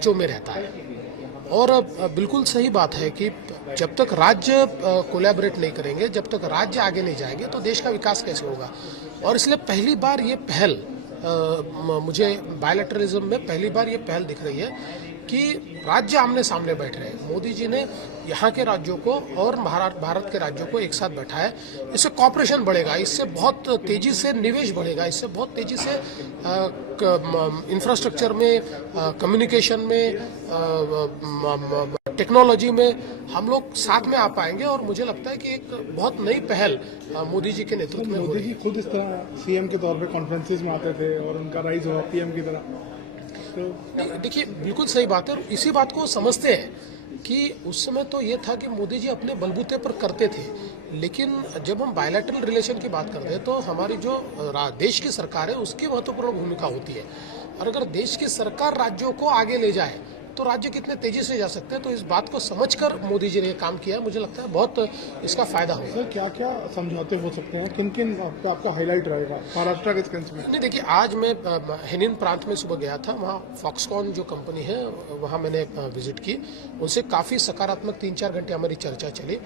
जो में रहता है। और बिल्कुल सही बात है कि जब तक राज्य कोलैबोरेट नहीं करेंगे, जब तक राज्य आगे नहीं जाएंगे तो देश का विकास कैसे होगा। और इसलिए पहली बार ये पहल मुझे बायलैटरलिज्म में पहली बार ये पहल दिख रही है कि राज्य आमने सामने बैठ रहे हैं। मोदी जी ने यहाँ के राज्यों को और भारत के राज्यों को एक साथ बैठाया है। इससे कॉपरेशन बढ़ेगा, इससे बहुत तेजी से निवेश बढ़ेगा, इससे बहुत तेजी से इंफ्रास्ट्रक्चर में, कम्युनिकेशन में, टेक्नोलॉजी में हम लोग साथ में आ पाएंगे। और मुझे लगता है कि एक बहुत नई पहल मोदी जी के नेतृत्व में हो रही है। मोदी जी खुद इस तरह सीएम के तौर पे कॉन्फ्रेंसेस में आते थे और उनका राइज हुआ पीएम की तरह। तो देखिए, बिल्कुल सही बात है और इसी बात को समझते हैं कि उस समय तो ये था कि मोदी जी अपने बलबूते पर करते थे, लेकिन जब हम बायलैटरल रिलेशन की बात करते हैं तो हमारी जो देश की सरकार है उसकी महत्वपूर्ण भूमिका होती है। और अगर देश की सरकार राज्यों को आगे ले जाए तो राज्य कितने तेजी से जा सकते हैं। तो इस बात को समझकर मोदी जी ने ये काम किया है। मुझे लगता है बहुत इसका फायदा होगा। सर, क्या क्या समझौते हो सकते हैं, किन किन आपका हाईलाइट रहेगा महाराष्ट्र के स्कंस में? नहीं, देखिए, आज मैं हेनिन प्रांत में सुबह गया था। वहाँ फॉक्सकॉन जो कंपनी है वहाँ मैंने विजिट की। उनसे काफ़ी सकारात्मक 3-4 घंटे हमारी चर्चा चली।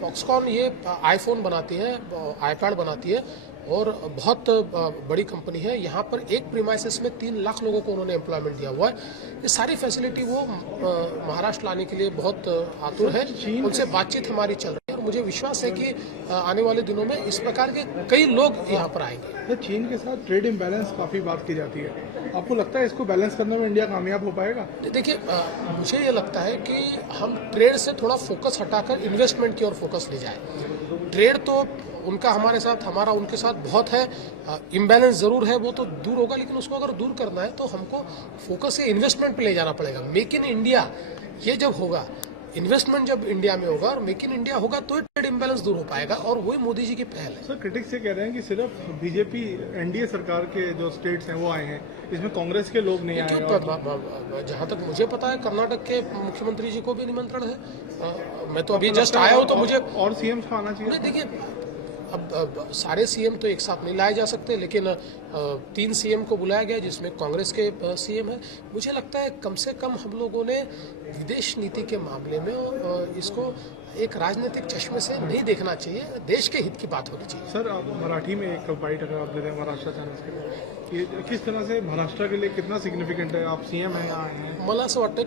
फॉक्सकॉन ये आईफोन बनाती है, आईपैड बनाती है और बहुत बड़ी कंपनी है। यहाँ पर एक प्रीमाइसिस में 3 लाख लोगों को उन्होंने एम्प्लॉयमेंट दिया हुआ है। ये सारी फैसिलिटी वो महाराष्ट्र लाने के लिए बहुत आतुर है। उनसे बातचीत हमारी चल रही है और मुझे विश्वास है कि आने वाले दिनों में इस प्रकार के कई लोग यहाँ पर आएंगे। चीन के साथ ट्रेड इम्बैलेंस काफी बात की जाती है, आपको लगता है इसको बैलेंस करने में इंडिया कामयाब हो पाएगा? देखिए, मुझे ये लगता है कि हम ट्रेड से थोड़ा फोकस हटाकर इन्वेस्टमेंट की ओर फोकस ले जाए। ट्रेड तो उनका हमारे साथ, हमारा उनके साथ बहुत है, इम्बैलेंस जरूर है, वो तो दूर होगा, लेकिन उसको अगर दूर करना है तो हमको फोकस से इन्वेस्टमेंट पे ले जाना पड़ेगा। मेक इन इंडिया ये जब होगा, इन्वेस्टमेंट जब इंडिया में होगा और मेक इन इंडिया होगा तो ट्रेड इम्बैलेंस दूर हो पाएगा। और वही मोदी जी की पहल है। सर, क्रिटिक्स ये कह रहे हैं कि सिर्फ बीजेपी एनडीए सरकार के जो स्टेट्स हैं वो आए हैं, इसमें कांग्रेस के लोग नहीं आए। जहाँ तक मुझे पता है कर्नाटक के मुख्यमंत्री जी को भी निमंत्रण है। मैं तो अभी जस्ट आया हूँ तो मुझे और सीएम को आना चाहिए। देखिए, अब सारे सीएम तो एक साथ नहीं लाए जा सकते, लेकिन 3 सीएम को बुलाया गया जिसमें कांग्रेस के सीएम है। मुझे लगता है कम से कम हम लोगों ने विदेश नीति के मामले में इसको एक राजनीतिक चश्मे से नहीं देखना चाहिए, देश के हित की बात होनी चाहिए। सर, आप मराठी में एक बाइट अगर आप दे दें महाराष्ट्र चॅनल्स के लिए, किस तरह से महाराष्ट्र के लिए कितना सिग्निफिकेंट है, आप सीएम हैं यहाँ आए हैं? मला असं वाटतं